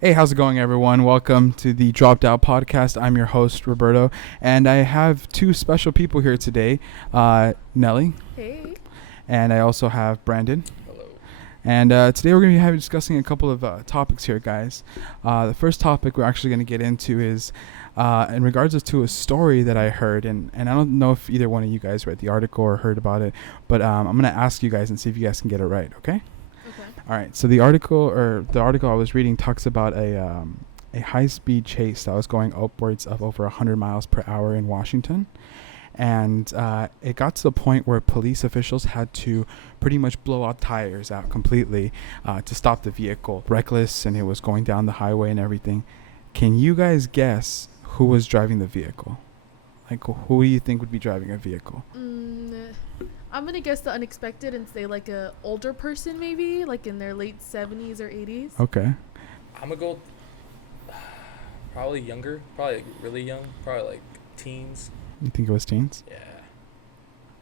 Hey, how's it going, everyone? Welcome to the Dropped Out Podcast. I'm your host, Roberto, and I have two special people here today, Nelly, Hey. and I also have Brandon. Hello. And today we're going to be discussing a couple of topics here, guys. The first topic we're actually going to get into is in regards to a story that I heard, and I don't know if either one of you guys read the article or heard about it, but I'm going to ask you guys and see if you guys can get it right, okay? Okay. All right. So the article I was reading talks about a high-speed chase that was going upwards of over 100 miles per hour in Washington, and it got to the point where police officials had to pretty much blow out tires out completely to stop the vehicle. Reckless, and it was going down the highway and everything. Can you guys guess who was driving the vehicle? Like, who do you think would be driving a vehicle? I'm gonna guess the unexpected and say like a older person, maybe like in their late 70s or 80s. Okay. I'm gonna go probably younger, probably like really young, probably like teens. You think it was teens? Yeah.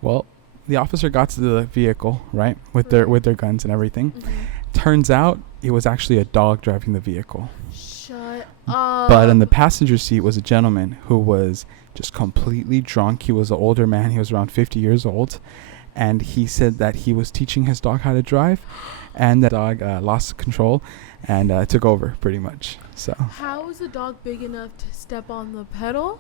Well, the officer got to the vehicle, right, with Right. their guns and everything. Mhm. Turns out it was actually a dog driving the vehicle. Shut up. But in the passenger seat was a gentleman who was just completely drunk. He was an older man. He was around 50 years old. And he said that he was teaching his dog how to drive, and the dog lost control and took over pretty much. So How is a dog big enough to step on the pedal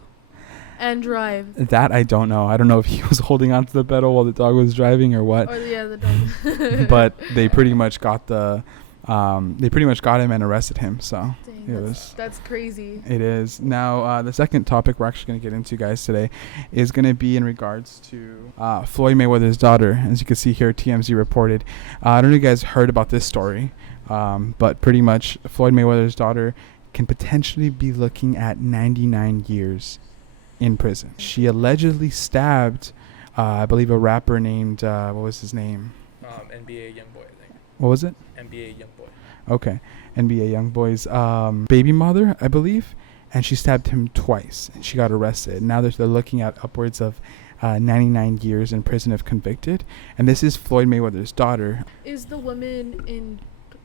and drive? that I don't know. I don't know if he was holding onto the pedal while the dog was driving or what. Or the dog. But they pretty much got him and arrested him. So Dang, it was. that's crazy. It is. Now, the second topic we're actually going to get into, guys, today is going to be in regards to Floyd Mayweather's daughter. As you can see here, TMZ reported. I don't know if you guys heard about this story, but pretty much Floyd Mayweather's daughter can potentially be looking at 99 years in prison. She allegedly stabbed, I believe, a rapper named, what was his name? NBA YoungBoy, I think. What was it? NBA YoungBoy. Okay. NBA Youngboy's baby mother, I believe, and she stabbed him twice, and she got arrested. Now they're looking at upwards of 99 years in prison if convicted, and this is Floyd Mayweather's daughter. Is the woman in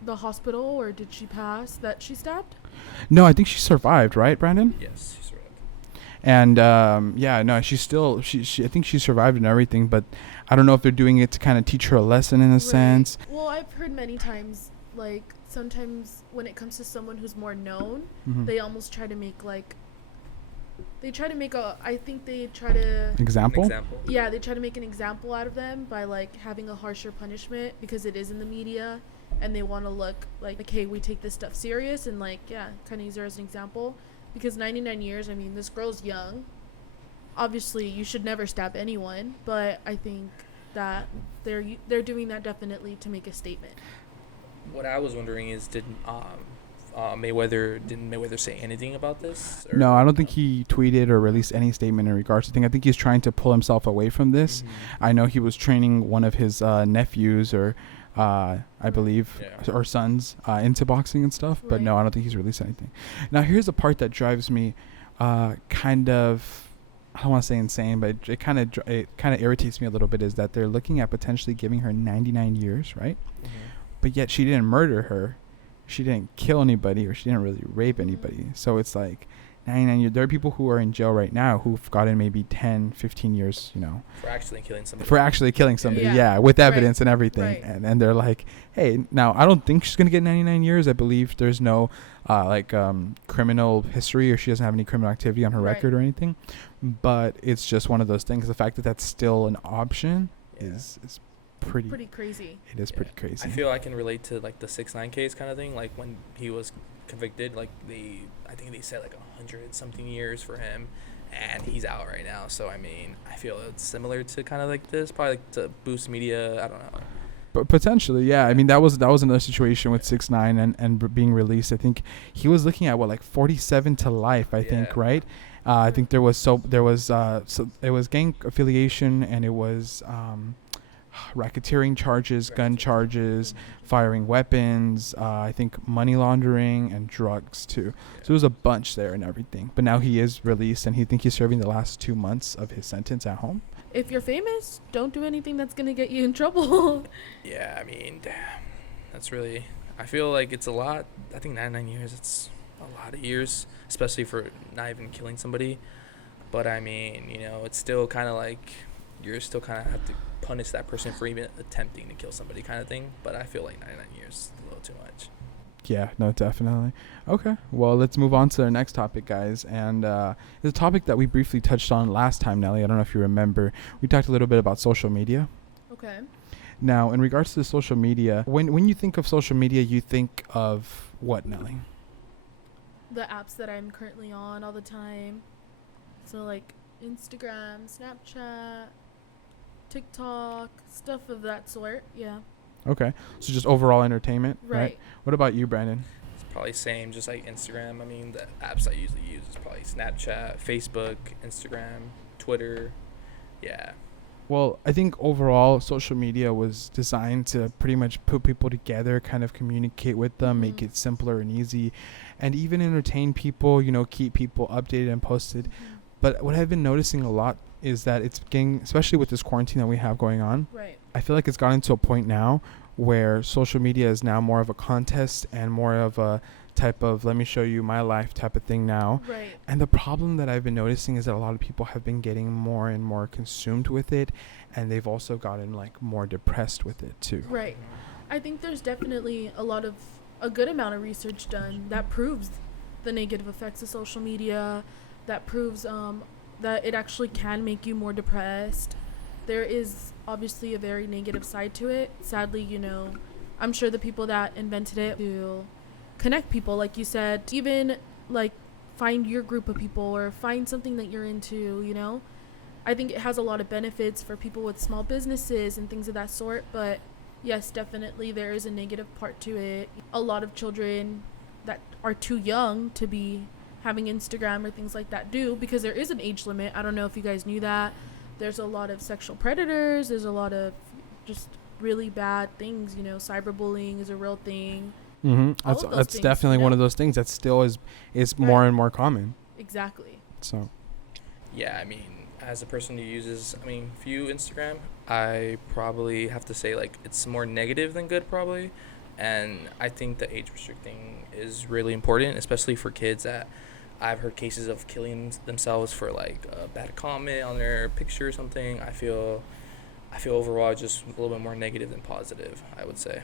the hospital, or did she pass that she stabbed? No, I think she survived, right, Brandon? Yes, he's right. And yeah, no, she's still she I think she survived and everything, but I don't know if they're doing it to kind of teach her a lesson in a sense. Well, I've heard many times, like, sometimes when it comes to someone who's more known, Mhm. they almost try to make, like, I think they try to, Example? An example. yeah, they try to make an example out of them by, like, having a harsher punishment because it is in the media and they want to look like, hey, we take this stuff serious and, like, yeah, kind of use her as an example. Because 99 years, I mean, this girl's young. Obviously, you should never stab anyone, but I think that they're doing that definitely to make a statement. What I was wondering is, didn't Mayweather say anything about this? Or? No, I don't think he tweeted or released any statement in regards to thing. I think he's trying to pull himself away from this. Mhm. I know he was training one of his nephews or I believe Yeah. or sons into boxing and stuff, but no, Right. I don't think he's released anything. Now here's the part that drives me kind of, I don't want to say insane, but it kind of irritates me a little bit, is that they're looking at potentially giving her 99 years, right? Mhm. But yet she didn't murder her, she didn't kill anybody, or she didn't really rape Mhm. anybody. So it's like 99 years. There are people who are in jail right now who've gotten maybe 10, 15 years, For actually killing somebody. for actually killing somebody, Yeah. yeah, with Right. evidence and everything. Right. And they're like, hey, now I don't think she's going to get 99 years. I believe there's no criminal history, or she doesn't have any criminal activity on her Right. record or anything. But it's just one of those things. The fact that that's still an option Yeah. is pretty, Pretty crazy. it is Yeah. pretty crazy. I feel I can relate to like the 6ix9ine case kind of thing. Like when he was convicted, like I think they said like 100 something years for him, and he's out right now. So I mean, I feel it's similar to kind of like this, probably like to boost media. I don't know. But potentially, yeah. I mean, that was another situation with 6ix9ine and being released. I think he was looking at 47 to life. I think, Yeah. right? I think there was it was gang affiliation, and it was racketeering charges, gun charges, firing weapons. I think money laundering and drugs too. So there was a bunch there and everything. But now he is released, and he's serving the last 2 months of his sentence at home. If you're famous, don't do anything that's gonna get you in trouble. Yeah, I mean, damn, that's really. I feel like it's a lot. I think 99 years, it's a lot of years, especially for not even killing somebody. But I mean, it's still kind of like you're still kind of have to punish that person for even attempting to kill somebody kind of thing. But I feel like 99 years is a little too much. Yeah, no, definitely. Okay, well, let's move on to our next topic, guys. And it's a topic that we briefly touched on last time, Nelly. I don't know if you remember. We talked a little bit about social media. Okay. Now, in regards to social media, when you think of social media, you think of what, Nelly? The apps that I'm currently on all the time. So like Instagram, Snapchat, TikTok, stuff of that sort. Yeah. Okay, so just overall entertainment, right? What about you, Brandon? It's probably same, just like Instagram. I mean, the apps I usually use is probably Snapchat, Facebook, Instagram, Twitter. Yeah. Well, I think overall social media was designed to pretty much put people together, kind of communicate with them, make it simpler and easy, and even entertain people, keep people updated and posted. But what I've been noticing a lot is that it's getting, especially with this quarantine that we have going on, Right. I feel like it's gotten to a point now where social media is now more of a contest and more of a type of let me show you my life type of thing now. Right. And the problem that I've been noticing is that a lot of people have been getting more and more consumed with it, and they've also gotten like more depressed with it too. Right. I think there's definitely a good amount of research done that proves the negative effects of social media, that proves that it actually can make you more depressed. There is obviously a very negative side to it. Sadly, I'm sure the people that invented it to connect people, like you said, even like find your group of people or find something that you're into. I think it has a lot of benefits for people with small businesses and things of that sort, but yes, definitely there is a negative part to it. A lot of children that are too young to be having Instagram or things like that do, because there is an age limit. I don't know if you guys knew that. There's a lot of sexual predators. There's a lot of just really bad things. Cyberbullying is a real thing. That's definitely one of those things that still is more and more common. Exactly. So. Yeah, I mean, as a person who uses, few Instagram, I probably have to say like it's more negative than good probably. And I think the age restricting is really important, especially for kids that I've heard cases of killing themselves for like a bad comment on their picture or something. I feel overall just a little bit more negative than positive, I would say.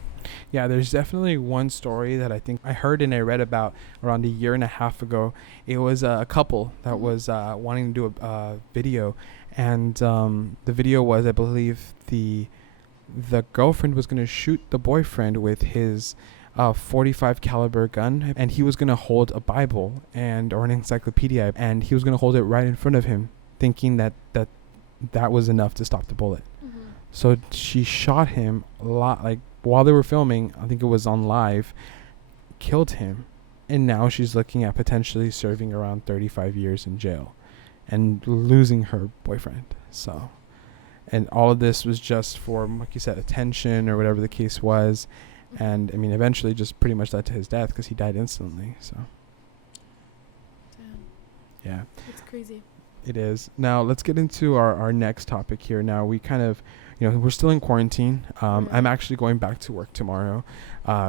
Yeah, there's definitely one story that I think I heard and I read about around a year and a half ago. It was a couple that was wanting to do a video, and the video was, I believe, the girlfriend was going to shoot the boyfriend with his 45 caliber gun, and he was going to hold a Bible or an encyclopedia, and he was going to hold it right in front of him, thinking that was enough to stop the bullet. So she shot him a lot, like while they were filming. I think it was on live, killed him, and now she's looking at potentially serving around 35 years in jail and losing her boyfriend. So, and all of this was just for, like you said, attention or whatever the case was. And I mean, eventually just pretty much led to his death because he died instantly. So, damn. Yeah. It's crazy. It is. Now, let's get into our next topic here. Now, we kind of, we're still in quarantine. I'm actually going back to work tomorrow.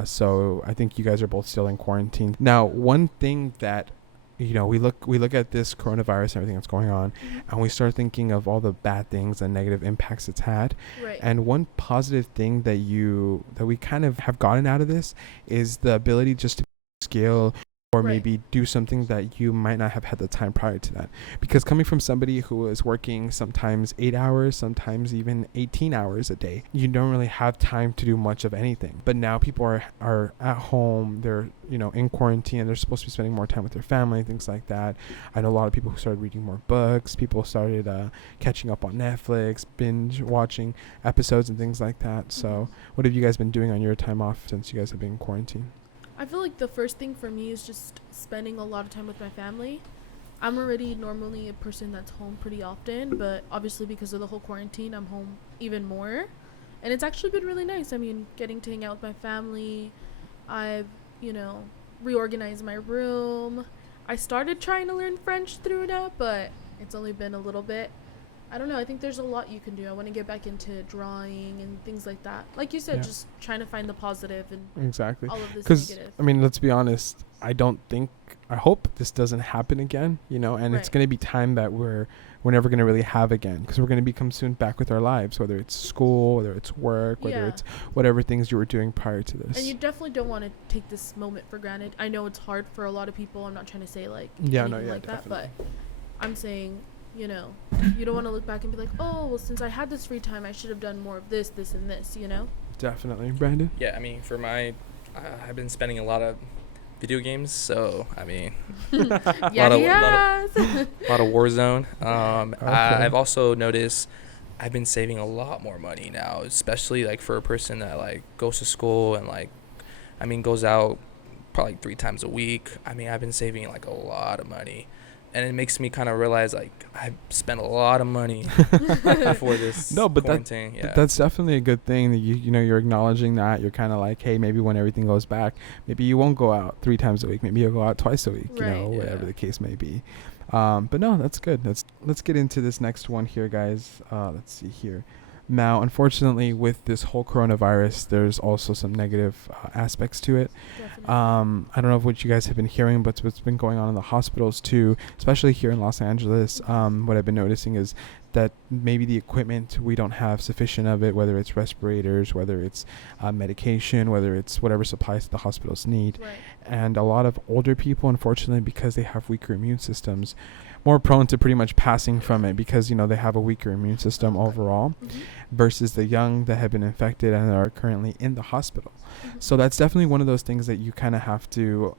So I think you guys are both still in quarantine. Now, one thing that, we look at this coronavirus and everything that's going on, and we start thinking of all the bad things and negative impacts it's had. Right. And one positive thing that we kind of have gotten out of this is the ability just to scale or maybe do something that you might not have had the time prior to that. Because coming from somebody who is working sometimes 8 hours, sometimes even 18 hours a day, you don't really have time to do much of anything. But now people are at home, they're, in quarantine, and they're supposed to be spending more time with their family, things like that. I know a lot of people who started reading more books, people started catching up on Netflix, binge watching episodes and things like that. So what have you guys been doing on your time off since you guys have been in quarantine? I feel like the first thing for me is just spending a lot of time with my family. I'm already normally a person that's home pretty often, but obviously because of the whole quarantine, I'm home even more. And it's actually been really nice. I mean, getting to hang out with my family. I've, reorganized my room. I started trying to learn French through that, but it's only been a little bit. I don't know. I think there's a lot you can do. I want to get back into drawing and things like that. Like you said, Yeah. just trying to find the positive and Exactly. all of this Because, negative. I mean, let's be honest. I hope this doesn't happen again, you know, and it's Right. going to be time that we're never going to really have again, because we're going to become soon back with our lives, whether it's school, whether it's work, whether Yeah. it's whatever things you were doing prior to this. And you definitely don't want to take this moment for granted. I know it's hard for a lot of people. I'm not trying to say like Yeah, no, anything yeah, like that, definitely. but I'm saying, you know, you don't want to look back and be like, oh, well, since I had this free time, I should have done more of this, this, and this. You know? Definitely. Brandon? Yeah, I mean, for my, I've been spending a lot of video games, so I mean, Yeah, of- he lot has. a lot of Warzone. Okay. I've also noticed I've been saving a lot more money now, especially like for a person that like goes to school and like, I mean, goes out probably 3 times a week. I mean, I've been saving like a lot of money, and it makes me kind of realize like I spent a lot of money before this No, but quarantine. Yeah. That's definitely a good thing that you know, you're acknowledging that. You're kind of like, hey, maybe when everything goes back, maybe you won't go out 3 times a week. Maybe you'll go out twice a week, you know, Right. whatever Yeah. the case may be. But no, that's good. Let's get into this next one here, guys. Let's see here. Now, unfortunately, with this whole coronavirus, there's also some negative aspects to it. Definitely. I don't know what you guys have been hearing, but what's been going on in the hospitals too, especially here in Los Angeles. What I've been noticing is that maybe the equipment, we don't have sufficient of it, whether it's respirators, whether it's medication, whether it's whatever supplies the hospitals need. Right. And a lot of older people, unfortunately, because they have weaker immune systems, more prone to pretty much passing from it, because, you know, they have a weaker immune system overall, Mhm. versus the young that have been infected and are currently in the hospital. Mhm. So that's definitely one of those things that you kind of have to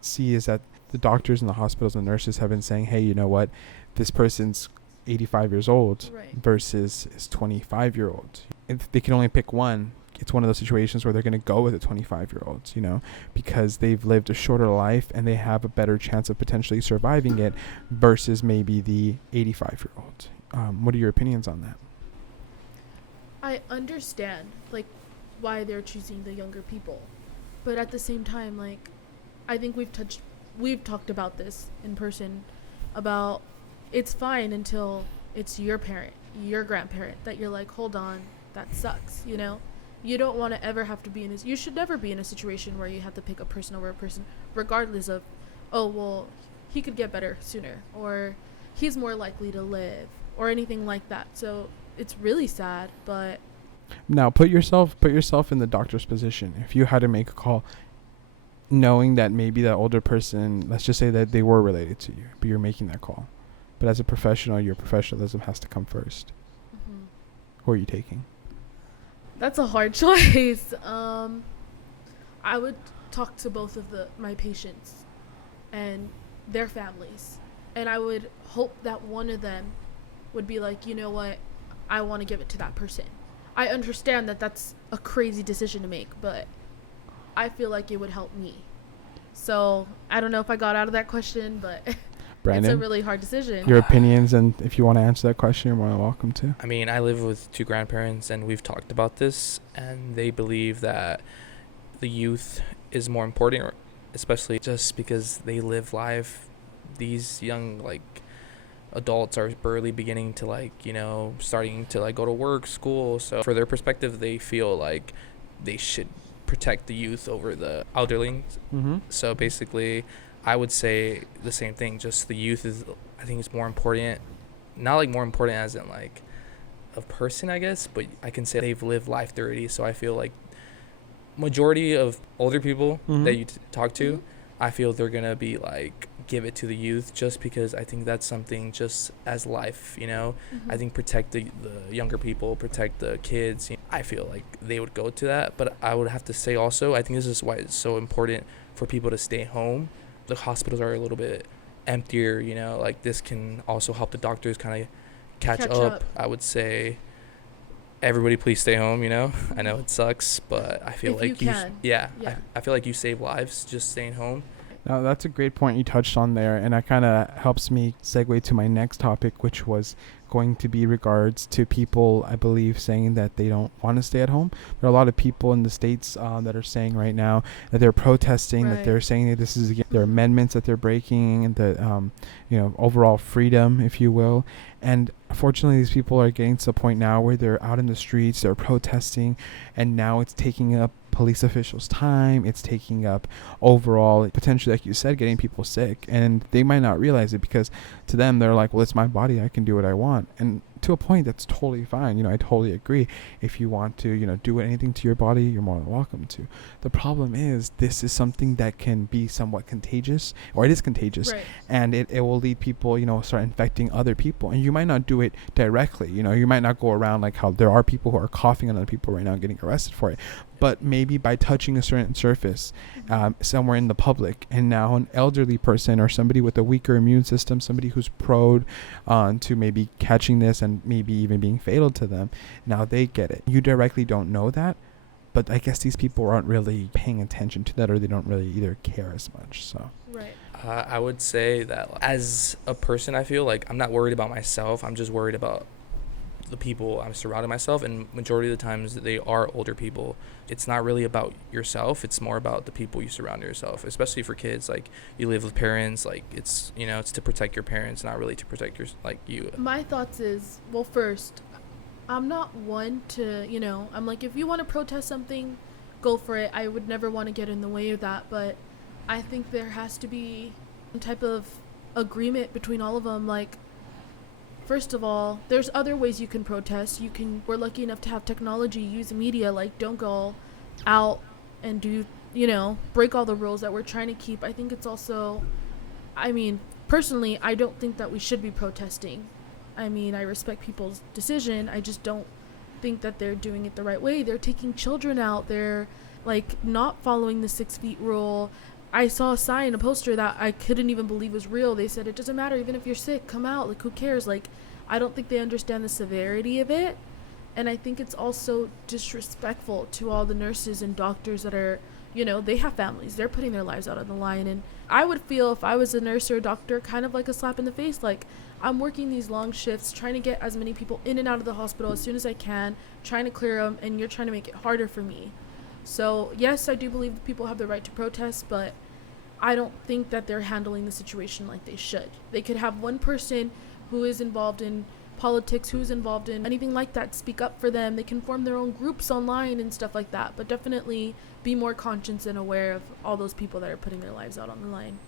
see, is that the doctors in the hospitals and nurses have been saying, hey, you know what, this person's 85 years old Right. versus is 25-year-old. If they can only pick one, it's one of those situations where they're going to go with the 25-year-olds, you know, because they've lived a shorter life and they have a better chance of potentially surviving it versus maybe the 85-year-old. What are your opinions on that? I understand like why they're choosing the younger people, but at the same time, like, I think we've talked about this in person about it's fine until it's your parent, your grandparent, that you're like, hold on, that sucks, you know? You don't want to ever have to be you should never be in a situation where you have to pick a person over a person, regardless of, oh, well, he could get better sooner, or he's more likely to live, or anything like that. So it's really sad, but Now, put yourself in the doctor's position. If you had to make a call, knowing that maybe that older person, let's just say that they were related to you, but you're making that call. But as a professional, your professionalism has to come first. mhm. Who are you taking? That's a hard choice. I would talk to both of my patients and their families, and I would hope that one of them would be like, you know what, I want to give it to that person. I understand that that's a crazy decision to make, but I feel like it would help me. So I don't know if I got out of that question, but Brandon, it's a really hard decision. your opinions, and if you want to answer that question, you're more than welcome to. I mean, I live with 2 grandparents, and we've talked about this, and they believe that the youth is more important, especially just because they live life. These young, like, adults are barely beginning to, like, you know, starting to, like, go to work, school. So for their perspective, they feel like they should protect the youth over the elderly. Mm-hmm. So basically, I would say the same thing. Just the youth is, I think, it's more important. Not like more important as in like a person, I guess, but I can say they've lived life 30. So I feel like majority of older people Mhm. that you talk to, Mhm. I feel they're gonna be like give it to the youth, just because I think that's something just as life, you know. I Mhm. think protect the younger people, protect the kids. I feel like they would go to that, but I would have to say also, I think this is why it's so important for people to stay home. The hospitals are a little bit emptier, you know, like this can also help the doctors kind of catch up. I would say everybody please stay home, you know. I know it sucks, but I feel If like you can. yeah, Yeah. I feel like you save lives just staying home. Now, that's a great point you touched on there, and that kind of helps me segue to my next topic, which was going to be regards to people, I believe, saying that they don't want to stay at home. There are a lot of people in the States that are saying right now that they're protesting, that Right. they're saying that this is their amendments that they're breaking, and the overall freedom, if you will. And unfortunately, these people are getting to the point now where they're out in the streets, they're protesting, and now it's taking up police officials' time. It's taking up overall, potentially, like you said, getting people sick. And they might not realize it because to them, they're like, well, it's my body. I can do what I want. And to a point, that's totally fine. I totally agree. If you want to, do anything to your body, you're more than welcome to. The problem is this is something that can be somewhat contagious, or it is contagious. Right. And it will lead people, start infecting other people. And you might not do it directly. You might not go around like how there are people who are coughing on other people right now getting arrested for it. But maybe by touching a certain surface somewhere in the public, and now an elderly person or somebody with a weaker immune system, somebody who's prone to maybe catching this and maybe even being fatal to them, now they get it. You directly don't know that, but I guess these people aren't really paying attention to that, or they don't really either care as much. So Right. I would say that as a person, I feel like I'm not worried about myself. I'm just worried about the people I'm surrounding myself, and majority of the times they are older people. It's not really about yourself, it's more about the people you surround yourself, especially for kids. Like, you live with parents, like it's it's to protect your parents, not really to protect you. My thoughts is, well, first, I'm not one to, I'm like, if you want to protest something, go for it. I would never want to get in the way of that, but I think there has to be some type of agreement between all of them. Like, first of all, there's other ways you can protest. We're lucky enough to have technology, use media. Like, don't go out and do, break all the rules that we're trying to keep. I think it's also, personally, I don't think that we should be protesting. I respect people's decision. I just don't think that they're doing it the right way. They're taking children out. They're, not following the 6 feet rule. I saw a sign, a poster that I couldn't even believe was real. They said, it doesn't matter, even if you're sick, come out. Like, who cares? Like, I don't think they understand the severity of it. And I think it's also disrespectful to all the nurses and doctors that are, they have families. They're putting their lives out on the line. And I would feel, if I was a nurse or a doctor, kind of like a slap in the face. Like, I'm working these long shifts, trying to get as many people in and out of the hospital as soon as I can, trying to clear them, and you're trying to make it harder for me. So, yes, I do believe that people have the right to protest, but I don't think that they're handling the situation like they should. They could have one person who is involved in politics, who's involved in anything like that, speak up for them. They can form their own groups online and stuff like that, but definitely be more conscious and aware of all those people that are putting their lives out on the line.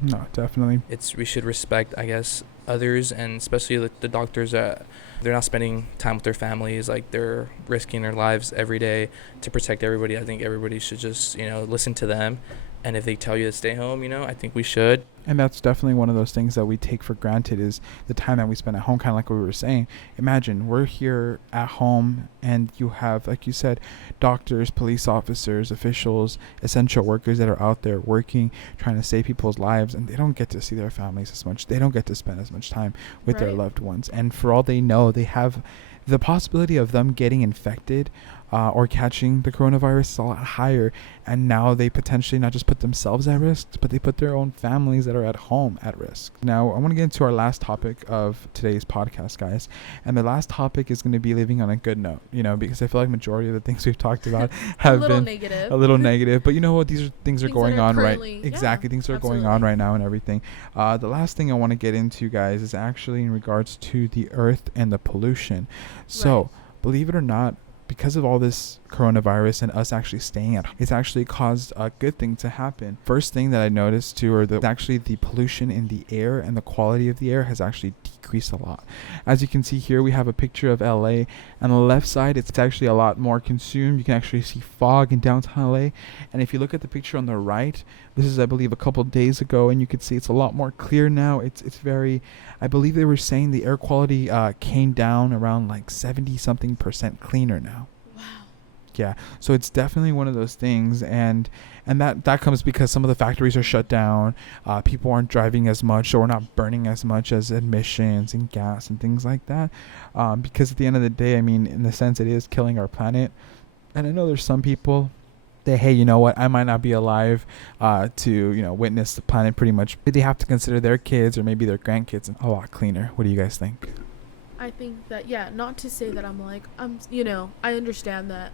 No, definitely. We should respect, I guess, others, and especially the doctors that they're not spending time with their families. Like, they're risking their lives every day to protect everybody. I think everybody should just listen to them, and if they tell you to stay home, I think we should. And that's definitely one of those things that we take for granted, is the time that we spend at home. Kind of like what we were saying. Imagine we're here at home, and you have, like you said, doctors, police officers, officials, essential workers that are out there working, trying to save people's lives, and they don't get to see their families as much. They don't get to spend as much time with their Right. loved ones. And for all they know, they have the possibility of them getting infected or catching the coronavirus is a lot higher. And now they potentially not just put themselves at risk, but they put their own families that are at home at risk. Now, I want to get into our last topic of today's podcast, guys. And the last topic is going to be living on a good note, because I feel like majority of the things we've talked about have been negative. a little negative. But you know what? These are things are Things going that are on right. currently- Exactly. yeah, Things are going absolutely. on right now and everything. The last thing I want to get into, guys, is actually in regards to the earth and the pollution. So, Right. believe it or not, because of all this coronavirus and us actually staying at home, it's actually caused a good thing to happen. First thing that I noticed too, actually the pollution in the air and the quality of the air has actually decreased a lot. As you can see here, we have a picture of LA. On the left side, it's actually a lot more consumed. You can actually see fog in downtown LA. And if you look at the picture on the right, this is, I believe, a couple days ago, and you can see it's a lot more clear now. It's very, I believe they were saying the air quality came down around like 70-something% cleaner now. Wow. Yeah, so it's definitely one of those things, and that comes because some of the factories are shut down. People aren't driving as much, so we're not burning as much as emissions and gas and things like that. Because at the end of the day, in a sense, it is killing our planet. And I know there's some people that, hey, you know what, I might not be alive to witness the planet pretty much. They have to consider their kids or maybe their grandkids a lot cleaner. What do you guys think? I think that, yeah, not to say that I understand that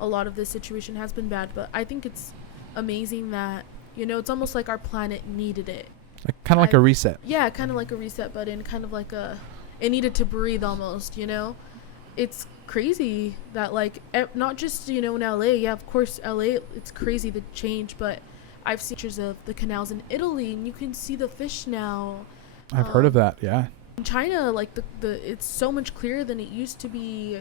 a lot of this situation has been bad, but I think it's amazing that, it's almost like our planet needed it. Like kind of like a reset. Yeah, kind of like a reset button, kind of like it needed to breathe almost. It's crazy that, like, not just, in LA. Yeah, of course, LA, it's crazy the change, but I've seen pictures of the canals in Italy, and you can see the fish now. I've heard of that, yeah. In China, like, the it's so much clearer than it used to be.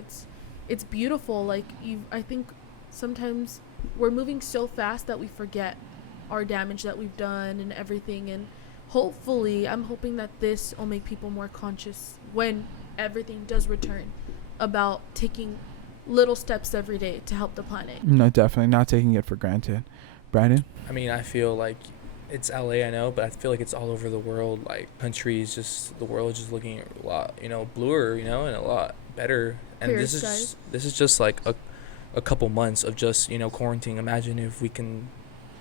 It's beautiful. Like, I think sometimes we're moving so fast that we forget our damage that we've done and everything, and hopefully I'm hoping that this will make people more conscious when everything does return about taking little steps every day to help the planet. No, definitely not taking it for granted. Brandon? I mean, I feel like it's LA, I know, but I feel like it's all over the world. Like, the world is just looking a lot, bluer, and a lot better. And Clear this skies. is just like a couple months of just, quarantine. Imagine if we can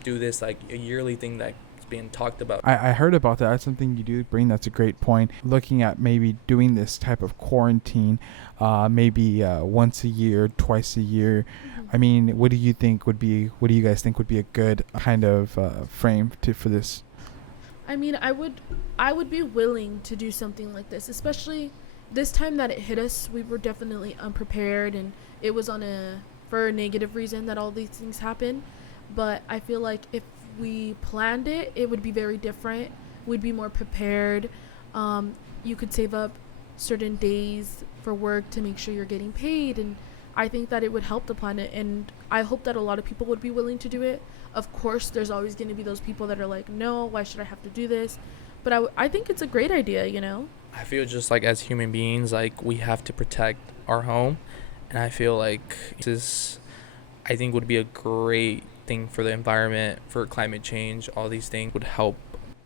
do this, like, a yearly thing that's being talked about. I heard about that. That's something you do bring. That's a great point. Looking at maybe doing this type of quarantine, maybe once a year, twice a year. Mm-hmm. I mean, what do you guys think would be a good kind of frame for this? I mean, I would be willing to do something like this, especially this time that it hit us. We were definitely unprepared, and it was for a negative reason that all these things happen. But I feel like if we planned it, it would be very different. We'd be more prepared. You could save up certain days for work to make sure you're getting paid, and I think that it would help the planet, and I hope that a lot of people would be willing to do it. Of course, there's always going to be those people that are like, no, why should I have to do this? But I think it's a great idea. I feel just like as human beings, like, we have to protect our home, and I feel like I think would be a great thing for the environment, for climate change. All these things would help.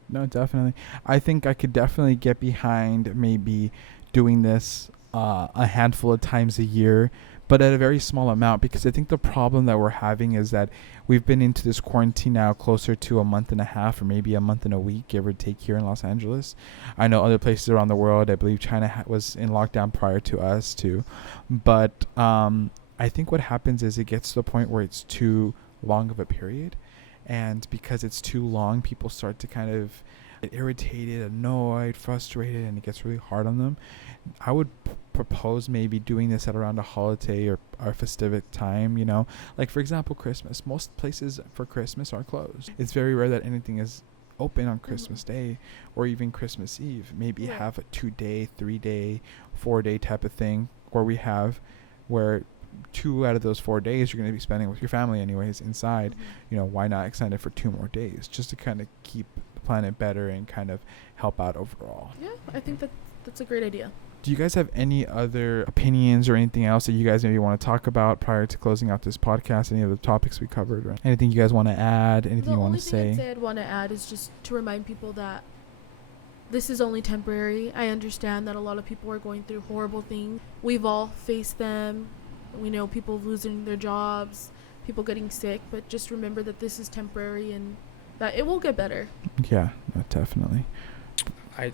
No, definitely. I think I could definitely get behind maybe doing this a handful of times a year, but at a very small amount, because I think the problem that we're having is that we've been into this quarantine now closer to a month and a half, or maybe a month and a week, give or take, here in Los Angeles. I know other places around the world, I believe China was in lockdown prior to us too, but I think what happens is it gets to the point where it's too long of a period, and because it's too long, people start to kind of get irritated, annoyed, frustrated, and it gets really hard on them. I would propose maybe doing this at around a holiday or festive time, like, for example, Christmas. Most places for Christmas are closed. It's very rare that anything is open on Christmas Day or even Christmas Eve. Maybe have a 2-day, 3-day, 4-day type of thing where 2 out of those 4 days you're going to be spending with your family anyways inside. Why not extend it for 2 more days just to kind of keep the planet better and kind of help out overall? Yeah, I think that's a great idea. Do you guys have any other opinions or anything else that you guys maybe want to talk about prior to closing out this podcast? Any other topics we covered, or anything you guys want to add? Anything you want to say? The only thing I'd want to add is just to remind people that this is only temporary. I understand that a lot of people are going through horrible things. We've all faced them. We know people losing their jobs, people getting sick, but just remember that this is temporary and that it will get better. Yeah, no, definitely. I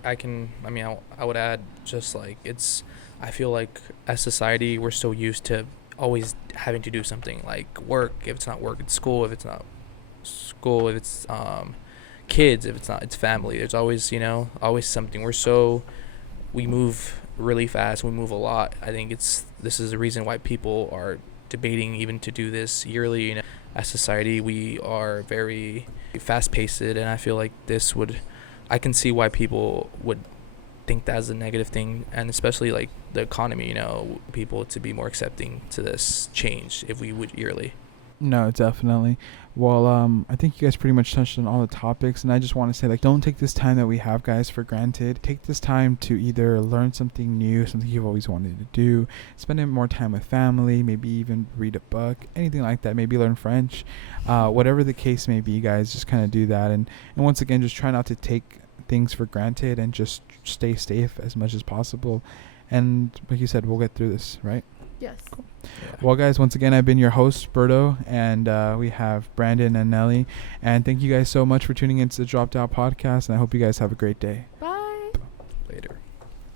would add just like I feel like as society, we're so used to always having to do something, like work. If it's not work, it's school. If it's not school, if it's kids, if it's not, it's family. There's always, always something. We move really fast. We move a lot. I think this is the reason why people are debating even to do this yearly. As society, we are very fast-paced, and I feel like I can see why people would think that's a negative thing, and especially like the economy, people to be more accepting to this change if we would yearly. No, definitely. Well, I think you guys pretty much touched on all the topics, and I just want to say, like, don't take this time that we have, guys, for granted. Take this time to either learn something new, something you've always wanted to do, spend more time with family, maybe even read a book, anything like that, maybe learn French, whatever the case may be, guys, just kind of do that. And once again, just try not to take things for granted and just stay safe as much as possible. And like you said, we'll get through this, right? Yes. Cool. Yeah. Well, guys, once again, I've been your host, Berto, and we have Brandon and Nelly. And thank you guys so much for tuning into the Dropped Out podcast, and I hope you guys have a great day.